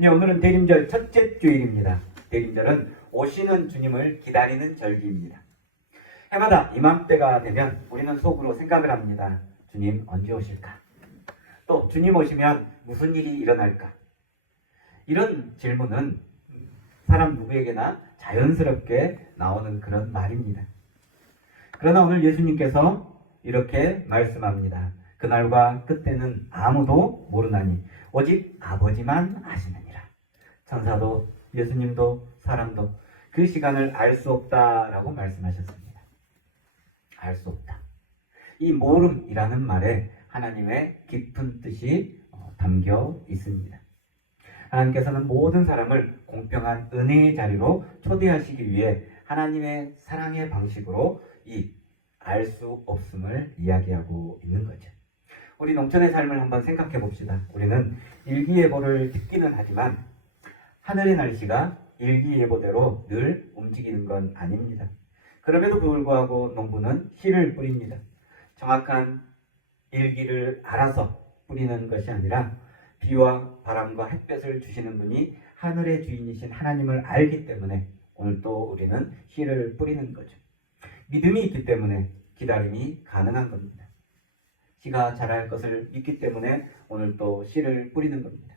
네, 오늘은 대림절 첫째 주일입니다. 대림절은 오시는 주님을 기다리는 절기입니다. 해마다 이맘때가 되면 우리는 속으로 생각을 합니다. 주님 언제 오실까? 또 주님 오시면 무슨 일이 일어날까? 이런 질문은 사람 누구에게나 자연스럽게 나오는 그런 말입니다. 그러나 오늘 예수님께서 이렇게 말씀합니다. 그날과 그때는 아무도 모르나니 오직 아버지만 아시느니라. 천사도 예수님도 사람도 그 시간을 알 수 없다라고 말씀하셨습니다. 알 수 없다. 이 모름이라는 말에 하나님의 깊은 뜻이 담겨 있습니다. 하나님께서는 모든 사람을 공평한 은혜의 자리로 초대하시기 위해 하나님의 사랑의 방식으로 이 알 수 없음을 이야기하고 있는 거죠. 우리 농촌의 삶을 한번 생각해 봅시다. 우리는 일기예보를 듣기는 하지만 하늘의 날씨가 일기예보대로 늘 움직이는 건 아닙니다. 그럼에도 불구하고 농부는 씨를 뿌립니다. 정확한 일기를 알아서 뿌리는 것이 아니라 비와 바람과 햇볕을 주시는 분이 하늘의 주인이신 하나님을 알기 때문에 오늘 또 우리는 씨를 뿌리는 거죠. 믿음이 있기 때문에 기다림이 가능한 겁니다. 씨가 자랄 것을 믿기 때문에 오늘 또 씨를 뿌리는 겁니다.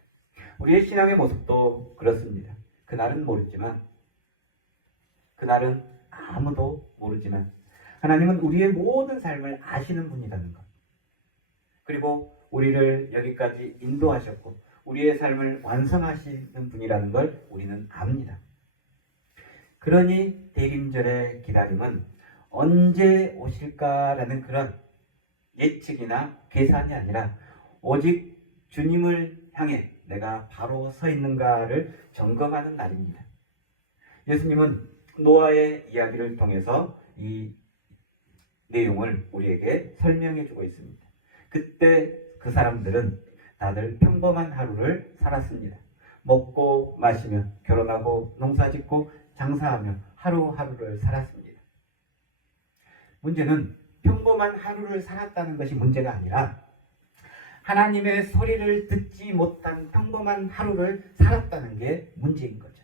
우리의 신앙의 모습도 그렇습니다. 그날은 모르지만, 그날은 아무도 모르지만 하나님은 우리의 모든 삶을 아시는 분이라는 것, 그리고 우리를 여기까지 인도하셨고 우리의 삶을 완성하시는 분이라는 걸 우리는 압니다. 그러니 대림절의 기다림은 언제 오실까라는 그런 예측이나 계산이 아니라 오직 주님을 향해 내가 바로 서 있는가를 점검하는 날입니다. 예수님은 노아의 이야기를 통해서 이 내용을 우리에게 설명해 주고 있습니다. 그때 그 사람들은 다들 평범한 하루를 살았습니다. 먹고 마시며 결혼하고 농사짓고 장사하며 하루하루를 살았습니다. 문제는 평범한 하루를 살았다는 것이 문제가 아니라 하나님의 소리를 듣지 못한 평범한 하루를 살았다는 게 문제인 거죠.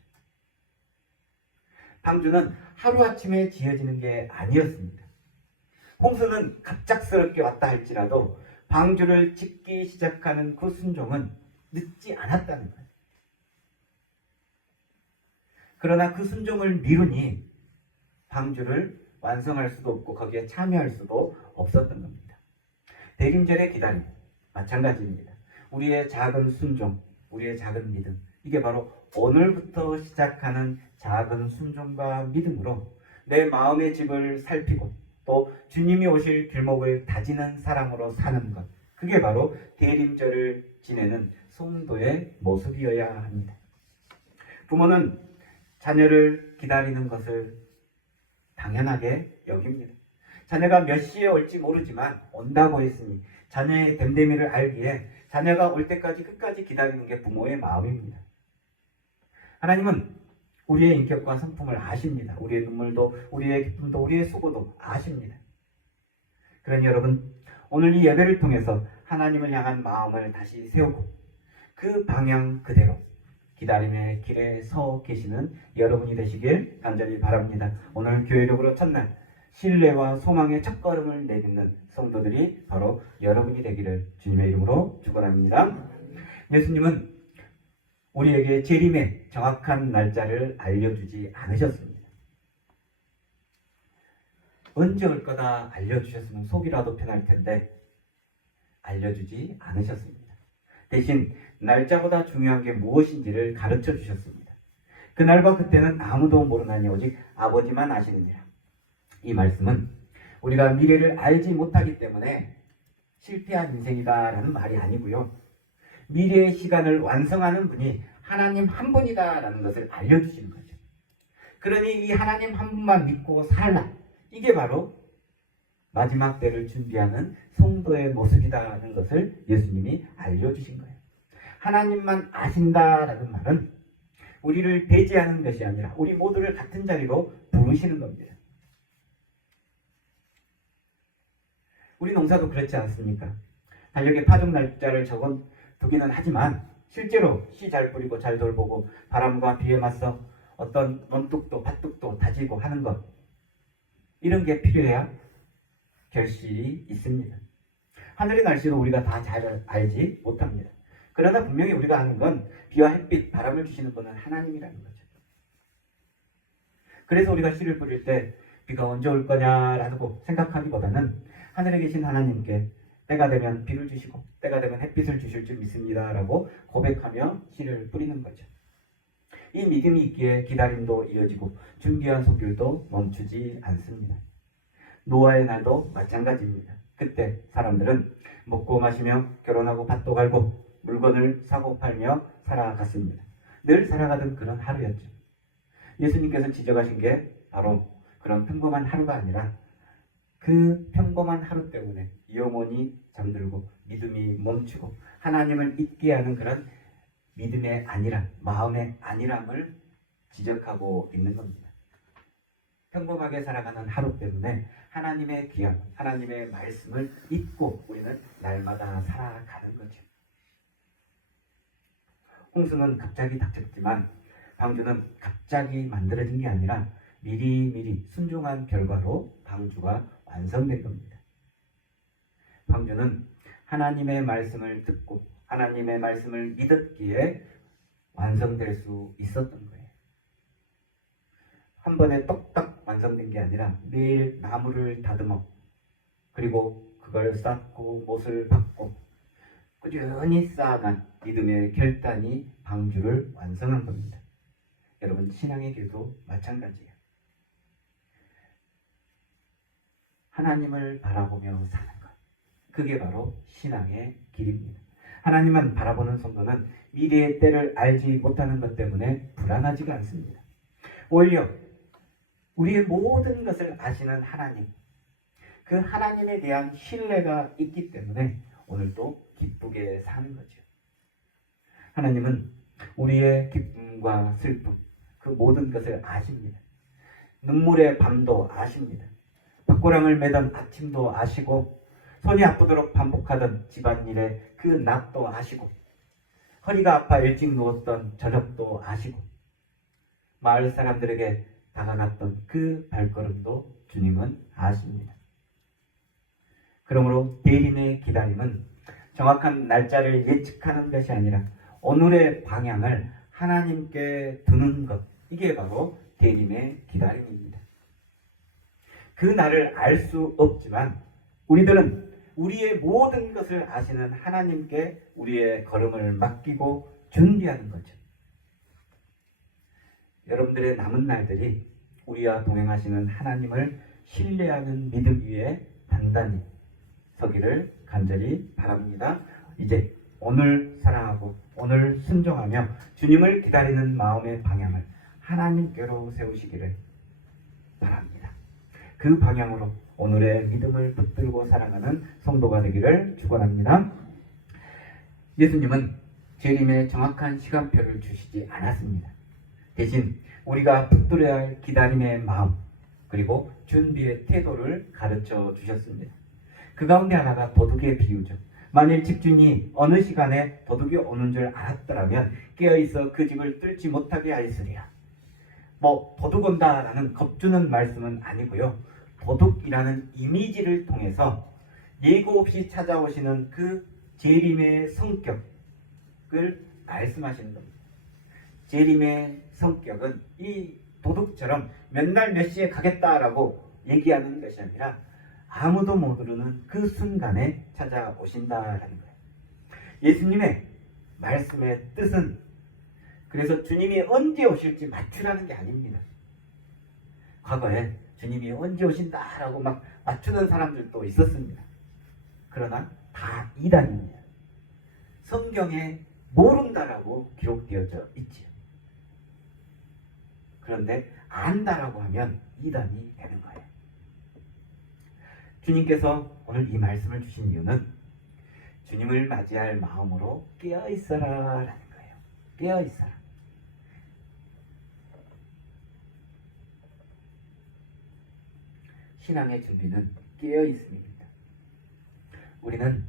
방주는 하루아침에 지어지는 게 아니었습니다. 홍수는 갑작스럽게 왔다 할지라도 방주를 짓기 시작하는 그 순종은 늦지 않았다는 거예요. 그러나 그 순종을 미루니 방주를 완성할 수도 없고 거기에 참여할 수도 없었던 겁니다. 대림절의 기다림 마찬가지입니다. 우리의 작은 순종, 우리의 작은 믿음, 이게 바로 오늘부터 시작하는 작은 순종과 믿음으로 내 마음의 집을 살피고 또 주님이 오실 길목을 다지는 사람으로 사는 것, 그게 바로 대림절을 지내는 성도의 모습이어야 합니다. 부모는 자녀를 기다리는 것을 당연하게 여깁니다. 자녀가 몇 시에 올지 모르지만 온다고 했으니 자녀의 됨됨이를 알기에 자녀가 올 때까지 끝까지 기다리는 게 부모의 마음입니다. 하나님은 우리의 인격과 성품을 아십니다. 우리의 눈물도, 우리의 기쁨도, 우리의 수고도 아십니다. 그러니 여러분, 오늘 이 예배를 통해서 하나님을 향한 마음을 다시 세우고 그 방향 그대로 기다림의 길에 서 계시는 여러분이 되시길 간절히 바랍니다. 오늘 교회력으로 첫날 신뢰와 소망의 첫걸음을 내딛는 성도들이 바로 여러분이 되기를 주님의 이름으로 축원합니다. 예수님은 우리에게 재림의 정확한 날짜를 알려주지 않으셨습니다. 언제 올 거다 알려주셨으면 속이라도 편할 텐데 알려주지 않으셨습니다. 대신 날짜보다 중요한 게 무엇인지를 가르쳐 주셨습니다. 그날과 그때는 아무도 모르나니 오직 아버지만 아시느니라. 이 말씀은 우리가 미래를 알지 못하기 때문에 실패한 인생이다라는 말이 아니고요. 미래의 시간을 완성하는 분이 하나님 한 분이다라는 것을 알려주시는 거죠. 그러니 이 하나님 한 분만 믿고 살라. 이게 바로 마지막 때를 준비하는 성도의 모습이다라는 것을 예수님이 알려주신 거예요. 하나님만 아신다라는 말은 우리를 배제하는 것이 아니라 우리 모두를 같은 자리로 부르시는 겁니다. 우리 농사도 그렇지 않습니까? 달력에 파종 날짜를 적어두기는 하지만 실제로 씨 잘 뿌리고 잘 돌보고 바람과 비에 맞서 어떤 논둑도 밭둑도 다지고 하는 것, 이런 게 필요해야 결실이 있습니다. 하늘의 날씨를 우리가 다 잘 알지 못합니다. 그러나 분명히 우리가 아는 건 비와 햇빛, 바람을 주시는 분은 하나님이라는 거죠. 그래서 우리가 씨를 뿌릴 때 비가 언제 올 거냐라고 생각하기보다는 하늘에 계신 하나님께 때가 되면 비를 주시고 때가 되면 햇빛을 주실 줄 믿습니다라고 고백하며 씨를 뿌리는 거죠. 이 믿음이 있기에 기다림도 이어지고 준비한 손길도 멈추지 않습니다. 노아의 날도 마찬가지입니다. 그때 사람들은 먹고 마시며 결혼하고 밭도 갈고 물건을 사고 팔며 살아갔습니다. 늘 살아가던 그런 하루였죠. 예수님께서 지적하신 게 바로 그런 평범한 하루가 아니라 그 평범한 하루 때문에 영혼이 잠들고 믿음이 멈추고 하나님을 잊게 하는 그런 믿음의 안일함, 마음의 안일함을 지적하고 있는 겁니다. 평범하게 살아가는 하루 때문에 하나님의 귀한, 하나님의 말씀을 잊고 우리는 날마다 살아가는 거죠. 홍수는 갑자기 닥쳤지만 방주는 갑자기 만들어진 게 아니라 미리미리 순종한 결과로 방주가 완성된 겁니다. 방주는 하나님의 말씀을 듣고 하나님의 말씀을 믿었기에 완성될 수 있었던 거예요. 한 번에 똑딱 완성된 게 아니라 매일 나무를 다듬어 그리고 그걸 쌓고 못을 박고 꾸준히 쌓아간 믿음의 결단이 방주를 완성한 겁니다. 여러분, 신앙의 길도 마찬가지예요. 하나님을 바라보며 사는 것, 그게 바로 신앙의 길입니다. 하나님만 바라보는 성도는 미래의 때를 알지 못하는 것 때문에 불안하지가 않습니다. 오히려 우리의 모든 것을 아시는 하나님, 그 하나님에 대한 신뢰가 있기 때문에 오늘도 기쁘게 사는 거죠. 하나님은 우리의 기쁨과 슬픔, 그 모든 것을 아십니다. 눈물의 밤도 아십니다. 밭고랑을 매던 아침도 아시고 손이 아프도록 반복하던 집안일의 그 낮도 아시고 허리가 아파 일찍 누웠던 저녁도 아시고 마을 사람들에게 다가갔던 그 발걸음도 주님은 아십니다. 그러므로 대림의 기다림은 정확한 날짜를 예측하는 것이 아니라 오늘의 방향을 하나님께 두는 것, 이게 바로 대림의 기다림입니다. 그 날을 알 수 없지만 우리들은 우리의 모든 것을 아시는 하나님께 우리의 걸음을 맡기고 준비하는 거죠. 여러분들의 남은 날들이 우리와 동행하시는 하나님을 신뢰하는 믿음 위에 단단히 서기를 간절히 바랍니다. 이제 오늘 사랑하고 오늘 순종하며 주님을 기다리는 마음의 방향을 하나님께로 세우시기를 바랍니다. 그 방향으로 오늘의 믿음을 붙들고 살아가는 성도가 되기를 축원합니다. 예수님은 재림의 정확한 시간표를 주시지 않았습니다. 대신 우리가 붙들어야 할 기다림의 마음 그리고 준비의 태도를 가르쳐 주셨습니다. 그 가운데 하나가 도둑의 비유죠. 만일 집주인이 어느 시간에 도둑이 오는 줄 알았더라면 깨어있어 그 집을 뚫지 못하게 하였으리라. 도둑 온다라는 겁주는 말씀은 아니고요. 도둑이라는 이미지를 통해서 예고 없이 찾아오시는 그 재림의 성격을 말씀하시는 겁니다. 재림의 성격은 이 도둑처럼 몇 날 몇 시에 가겠다라고 얘기하는 것이 아니라 아무도 모르는 그 순간에 찾아오신다라는 거예요. 예수님의 말씀의 뜻은 그래서 주님이 언제 오실지 맞추라는 게 아닙니다. 과거에 주님이 언제 오신다라고 막 맞추는 사람들도 있었습니다. 그러나 다 이단입니다. 성경에 모른다라고 기록되어져 있지요. 그런데 안다라고 하면 이단이 되는 거예요. 주님께서 오늘 이 말씀을 주신 이유는 주님을 맞이할 마음으로 깨어있어라 라는 거예요. 깨어있어라. 신앙의 준비는 깨어있음입니다. 우리는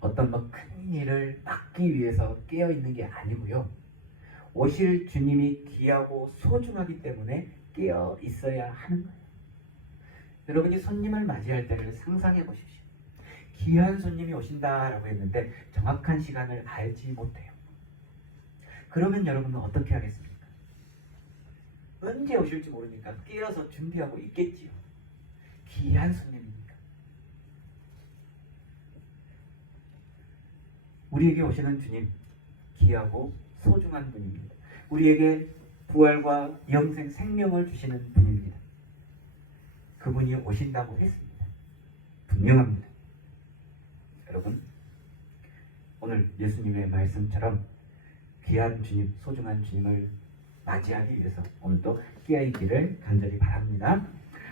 어떤 큰 하신 일을 막기 위해서 깨어 있는 게 아니고요. 오실 주님이 귀하고 소중하기 때문에 깨어 있어야 하는 거예요. 여러분이 손님을 맞이할 때를 상상해 보십시오. 귀한 손님이 오신다라고 했는데 정확한 시간을 알지 못해요. 그러면 여러분은 어떻게 하겠습니까? 언제 오실지 모르니까 깨어서 준비하고 있겠지요. 귀한 손님이니까. 우리에게 오시는 주님, 귀하고 소중한 분입니다. 우리에게 부활과 영생 생명을 주시는 분입니다. 그분이 오신다고 했습니다. 분명합니다. 여러분, 오늘 예수님의 말씀처럼 귀한 주님, 소중한 주님을 맞이하기 위해서 오늘도 깨어있기를 간절히 바랍니다.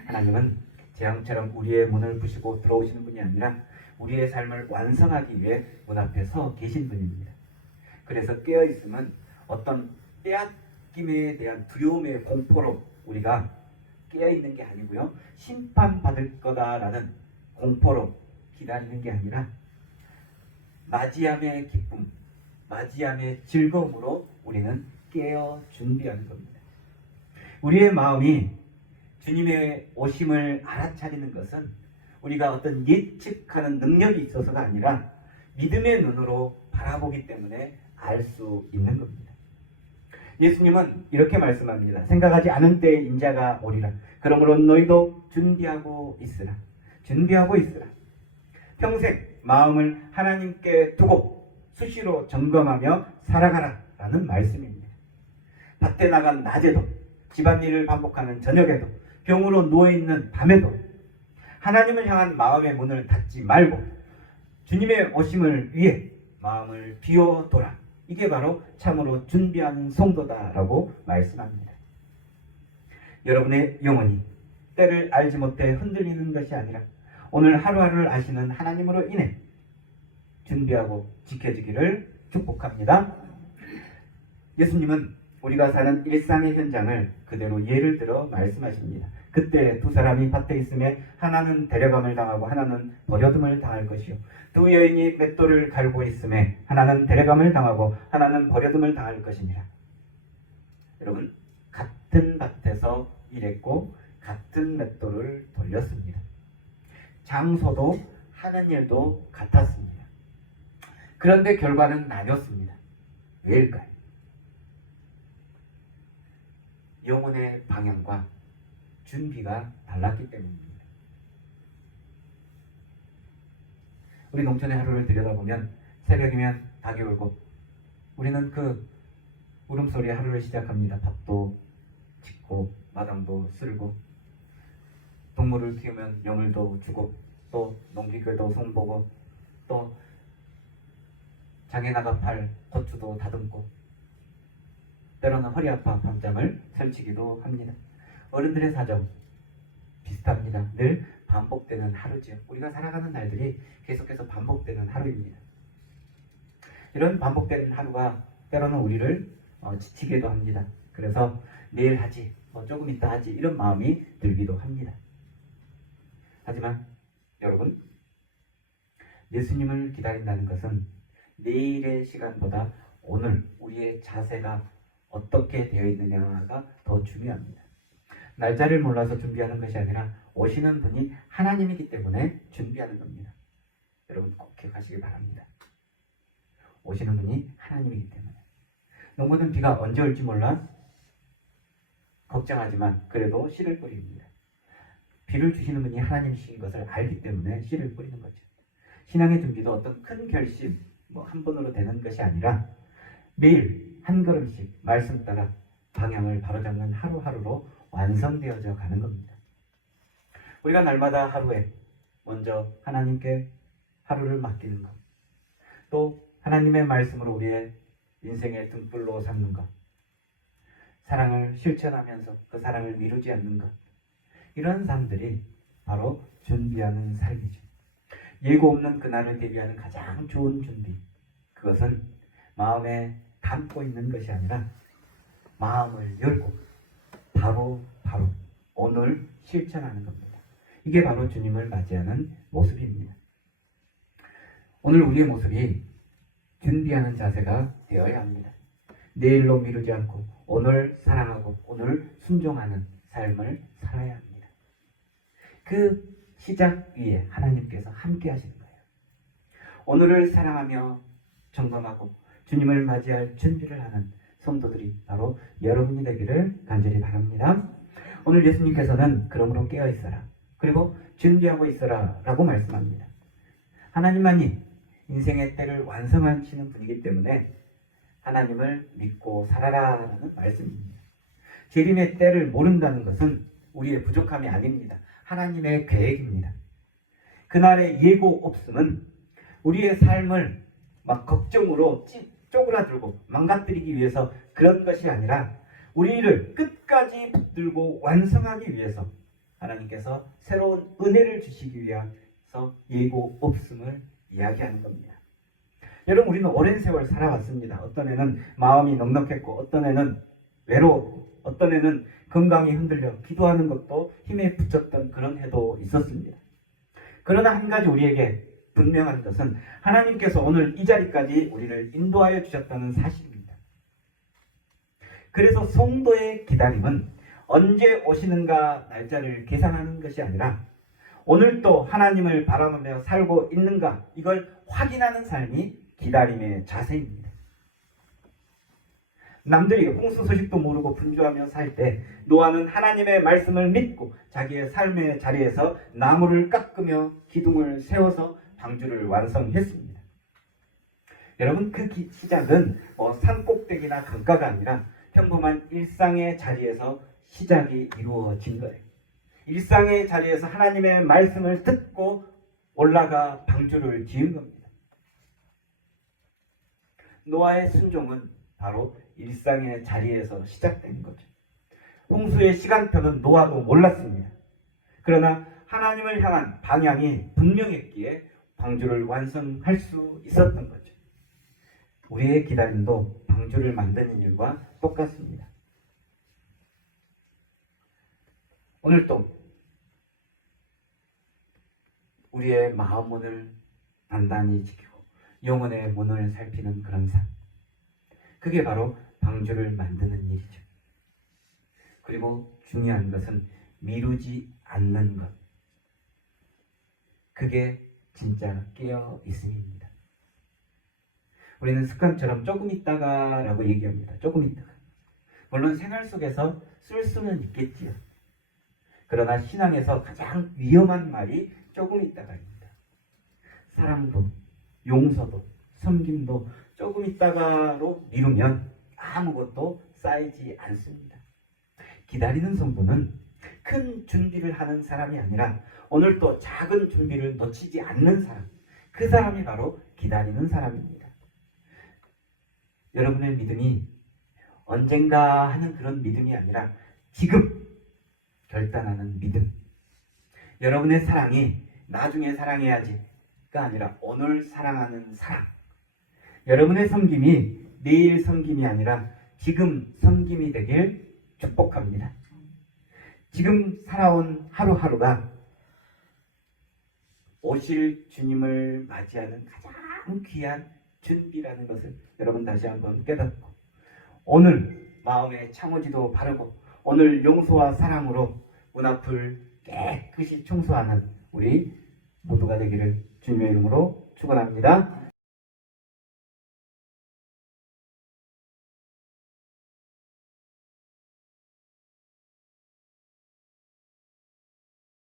하나님은 재앙처럼 우리의 문을 부시고 들어오시는 분이 아니라 우리의 삶을 완성하기 위해 문 앞에 서 계신 분입니다. 그래서 깨어있음은 어떤 빼앗김에 대한 두려움의 공포로 우리가 깨어있는 게 아니고요. 심판받을 거다라는 공포로 기다리는 게 아니라 맞이함의 기쁨, 맞이함의 즐거움으로 우리는 깨어 준비하는 겁니다. 우리의 마음이 주님의 오심을 알아차리는 것은 우리가 어떤 예측하는 능력이 있어서가 아니라 믿음의 눈으로 바라보기 때문에 알 수 있는 겁니다. 예수님은 이렇게 말씀합니다. 생각하지 않은 때에 인자가 오리라. 그러므로 너희도 준비하고 있으라. 준비하고 있으라. 평생 마음을 하나님께 두고 수시로 점검하며 살아가라 라는 말씀입니다. 밭에 나간 낮에도, 집안일을 반복하는 저녁에도, 병으로 누워있는 밤에도 하나님을 향한 마음의 문을 닫지 말고 주님의 오심을 위해 마음을 비워둬라. 이게 바로 참으로 준비한 성도다라고 말씀합니다. 여러분의 영혼이 때를 알지 못해 흔들리는 것이 아니라 오늘 하루하루를 아시는 하나님으로 인해 준비하고 지켜지기를 축복합니다. 예수님은 우리가 사는 일상의 현장을 그대로 예를 들어 말씀하십니다. 그때 두 사람이 밭에 있음에 하나는 데려감을 당하고 하나는 버려둠을 당할 것이요. 두 여인이 맷돌을 갈고 있음에 하나는 데려감을 당하고 하나는 버려둠을 당할 것이니라. 여러분, 같은 밭에서 일했고 같은 맷돌을 돌렸습니다. 장소도 하는 일도 같았습니다. 그런데 결과는 나뉘었습니다. 왜일까요? 영혼의 방향과 준비가 달랐기 때문입니다. 우리 농촌의 하루를 들여다보면 새벽이면 닭이 울고 우리는 그 울음소리에 하루를 시작합니다. 밥도 짓고 마당도 쓸고 동물을 키우면 여물도 주고 또 농기계도 손보고 또 장에 나가 팔 고추도 다듬고 때로는 허리 아파 밤잠을 설치기도 합니다. 어른들의 사정 비슷합니다. 늘 반복되는 하루지요. 우리가 살아가는 날들이 계속해서 반복되는 하루입니다. 이런 반복되는 하루가 때로는 우리를 지치게도 합니다. 그래서 내일 하지, 조금 이따 하지 이런 마음이 들기도 합니다. 하지만 여러분, 예수님을 기다린다는 것은 내일의 시간보다 오늘 우리의 자세가 어떻게 되어 있느냐가 더 중요합니다. 날짜를 몰라서 준비하는 것이 아니라 오시는 분이 하나님이기 때문에 준비하는 겁니다. 여러분 꼭 기억하시기 바랍니다. 오시는 분이 하나님이기 때문에. 농부는 비가 언제 올지 몰라 걱정하지만 그래도 씨를 뿌립니다. 비를 주시는 분이 하나님이신 것을 알기 때문에 씨를 뿌리는 거죠. 신앙의 준비도 어떤 큰 결심 한 번으로 되는 것이 아니라 매일 한 걸음씩 말씀 따라 방향을 바로잡는 하루하루로 완성되어져 가는 겁니다. 우리가 날마다 하루에 먼저 하나님께 하루를 맡기는 것, 또 하나님의 말씀으로 우리의 인생의 등불로 삼는 것, 사랑을 실천하면서 그 사랑을 미루지 않는 것, 이런 삶들이 바로 준비하는 삶이죠. 예고 없는 그날을 대비하는 가장 좋은 준비, 그것은 마음에 담고 있는 것이 아니라 마음을 열고 바로 오늘 실천하는 겁니다. 이게 바로 주님을 맞이하는 모습입니다. 오늘 우리의 모습이 준비하는 자세가 되어야 합니다. 내일로 미루지 않고 오늘 사랑하고 오늘 순종하는 삶을 살아야 합니다. 그 시작 위에 하나님께서 함께 하시는 거예요. 오늘을 사랑하며 점검하고 주님을 맞이할 준비를 하는 성도들이 바로 여러분이 되기를 간절히 바랍니다. 오늘 예수님께서는 그러므로 깨어 있어라, 그리고 준비하고 있어라 라고 말씀합니다. 하나님만이 인생의 때를 완성하시는 분이기 때문에 하나님을 믿고 살아라라는 말씀입니다. 재림의 때를 모른다는 것은 우리의 부족함이 아닙니다. 하나님의 계획입니다. 그날의 예고 없음은 우리의 삶을 막 걱정으로 쪼그라들고 망가뜨리기 위해서 그런 것이 아니라 우리를 끝까지 붙들고 완성하기 위해서 하나님께서 새로운 은혜를 주시기 위해서 예고 없음을 이야기하는 겁니다. 여러분, 우리는 오랜 세월 살아왔습니다. 어떤 애는 마음이 넉넉했고, 어떤 애는 외로웠고, 어떤 애는 건강이 흔들려 기도하는 것도 힘에 붙였던 그런 해도 있었습니다. 그러나 한 가지 우리에게 분명한 것은 하나님께서 오늘 이 자리까지 우리를 인도하여 주셨다는 사실입니다. 그래서 성도의 기다림은 언제 오시는가 날짜를 계산하는 것이 아니라 오늘 또 하나님을 바라보며 살고 있는가, 이걸 확인하는 삶이 기다림의 자세입니다. 남들이 홍수 소식도 모르고 분주하며 살 때 노아는 하나님의 말씀을 믿고 자기의 삶의 자리에서 나무를 깎으며 기둥을 세워서 방주를 완성했습니다. 여러분, 그 시작은 산꼭대기나 강가가 아니라 평범한 일상의 자리에서 시작이 이루어진 거예요. 일상의 자리에서 하나님의 말씀을 듣고 올라가 방주를 지은 겁니다. 노아의 순종은 바로 일상의 자리에서 시작된 거죠. 홍수의 시간표는 노아도 몰랐습니다. 그러나 하나님을 향한 방향이 분명했기에 방주를 완성할 수 있었던 거죠. 우리의 기다림도 방주를 만드는 일과 똑같습니다. 오늘 또 우리의 마음 문을 단단히 지키고 영혼의 문을 살피는 그런 삶, 그게 바로 방주를 만드는 일이죠. 그리고 중요한 것은 미루지 않는 것, 그게 진짜 깨어 있음입니다. 우리는 습관처럼 조금 있다가 라고 얘기합니다. 조금 있다가. 물론 생활 속에서 쓸 수는 있겠지요. 그러나 신앙에서 가장 위험한 말이 조금 있다가입니다. 사랑도, 용서도, 섬김도 조금 있다가로 미루면 아무것도 쌓이지 않습니다. 기다리는 성도는 큰 준비를 하는 사람이 아니라 오늘 또 작은 준비를 놓치지 않는 사람, 그 사람이 바로 기다리는 사람입니다. 여러분의 믿음이 언젠가 하는 그런 믿음이 아니라 지금 결단하는 믿음. 여러분의 사랑이 나중에 사랑해야지가 아니라 오늘 사랑하는 사랑. 여러분의 섬김이 내일 섬김이 아니라 지금 섬김이 되길 축복합니다. 지금 살아온 하루하루가 오실 주님을 맞이하는 가장 귀한 준비라는 것을 여러분 다시 한번 깨닫고, 오늘 마음의 창호지도 바르고 오늘 용서와 사랑으로 문 앞을 깨끗이 청소하는 우리 모두가 되기를 주님의 이름으로 축원합니다.